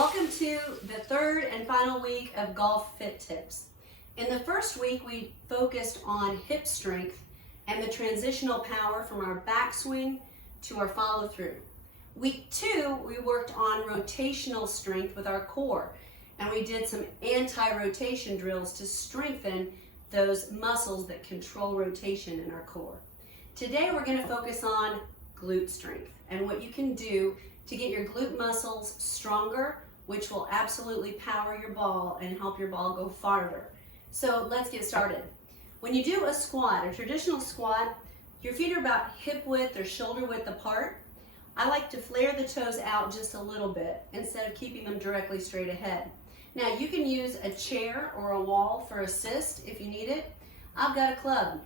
Welcome to the third and final week of Golf Fit Tips. In the first week, we focused on hip strength and the transitional power from our backswing to our follow through. Week 2, we worked on rotational strength with our core, and we did some anti-rotation drills to strengthen those muscles that control rotation in our core. Today, we're going to focus on glute strength and what you can do to get your glute muscles stronger, which will absolutely power your ball and help your ball go farther. So let's get started. When you do a squat, a traditional squat, your feet are about hip width or shoulder width apart. I like to flare the toes out just a little bit instead of keeping them directly straight ahead. Now you can use a chair or a wall for assist if you need it. I've got a club.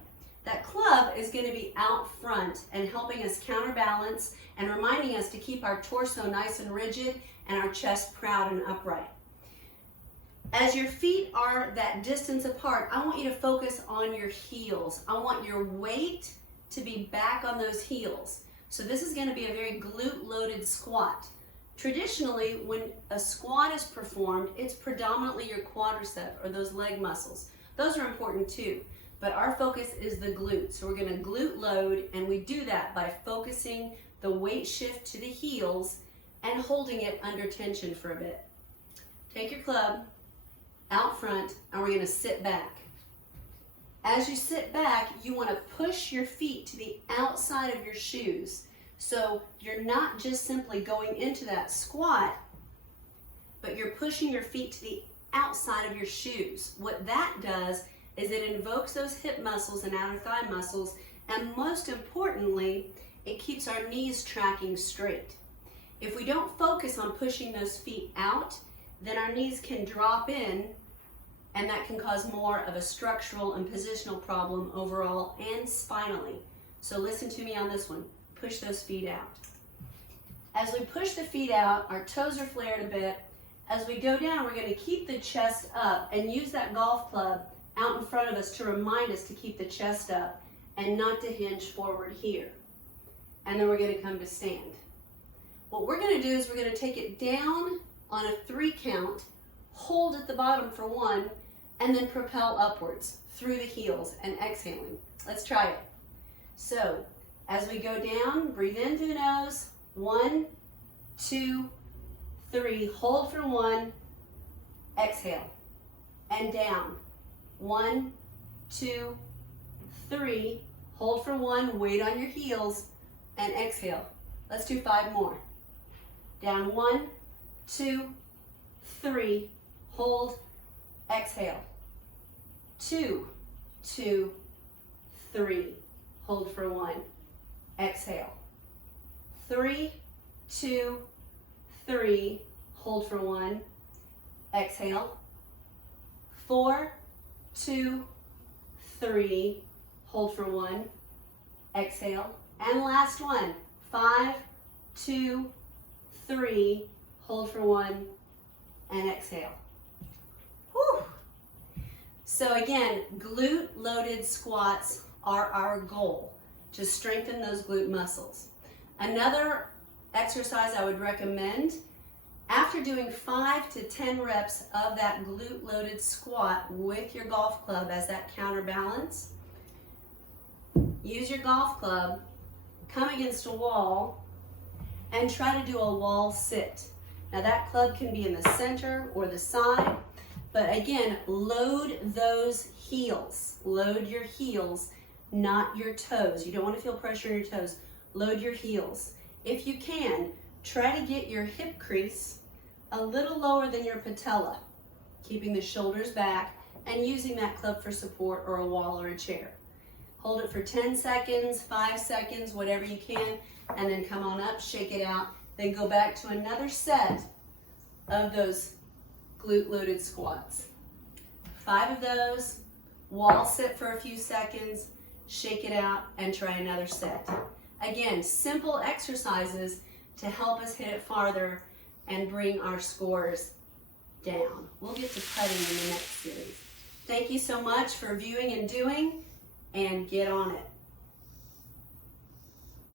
That club is going to be out front and helping us counterbalance and reminding us to keep our torso nice and rigid and our chest proud and upright. As your feet are that distance apart, I want you to focus on your heels. I want your weight to be back on those heels. So this is going to be a very glute-loaded squat. Traditionally, when a squat is performed, it's predominantly your quadricep or those leg muscles. Those are important too. But our focus is the glute. So we're going to glute load, and we do that by focusing the weight shift to the heels and holding it under tension for a bit. Take your club out front, and we're going to sit back. As you sit back, you want to push your feet to the outside of your shoes. So you're not just simply going into that squat, but you're pushing your feet to the outside of your shoes. What that does is it invokes those hip muscles and outer thigh muscles, and most importantly, it keeps our knees tracking straight. If we don't focus on pushing those feet out, then our knees can drop in, and that can cause more of a structural and positional problem overall and spinally. So listen to me on this one. Push those feet out. As we push the feet out, our toes are flared a bit. As we go down, we're going to keep the chest up and use that golf club out in front of us to remind us to keep the chest up and not to hinge forward here. And then we're going to come to stand. What we're going to do is we're going to take it down on a 3 count, hold at the bottom for 1, and then propel upwards through the heels and exhaling. Let's try it. So as we go down, breathe in through the nose. 1, 2, 3. Hold for 1. Exhale. And down. 1, 2, 3. Hold for 1. Weight on your heels. And exhale. Let's do 5 more. Down. 1, 2, 3. Hold. Exhale. 2, 2, 3. Hold for 1. Exhale. 3, 2, 3. Hold for 1. Exhale. 4, 2, 3. Hold for 1. Exhale. And last one. 5, 2, 3. Hold for 1. And exhale. Whew. So again, glute-loaded squats are our goal, to strengthen those glute muscles. Another exercise I would recommend, after doing 5 to 10 reps of that glute-loaded squat with your golf club as that counterbalance, use your golf club, come against a wall, and try to do a wall sit. Now that club can be in the center or the side, but again, load those heels. Load your heels, not your toes. You don't want to feel pressure in your toes. Load your heels. If you can, try to get your hip crease a little lower than your patella, keeping the shoulders back and using that club for support or a wall or a chair. Hold it for 10 seconds, 5 seconds, whatever you can, and then come on up, shake it out, then go back to another set of those glute-loaded squats. 5 of those, wall sit for a few seconds, shake it out, and try another set. Again, simple exercises to help us hit it farther and bring our scores down. We'll get to cutting in the next series. Thank you so much for viewing and doing, and get on it.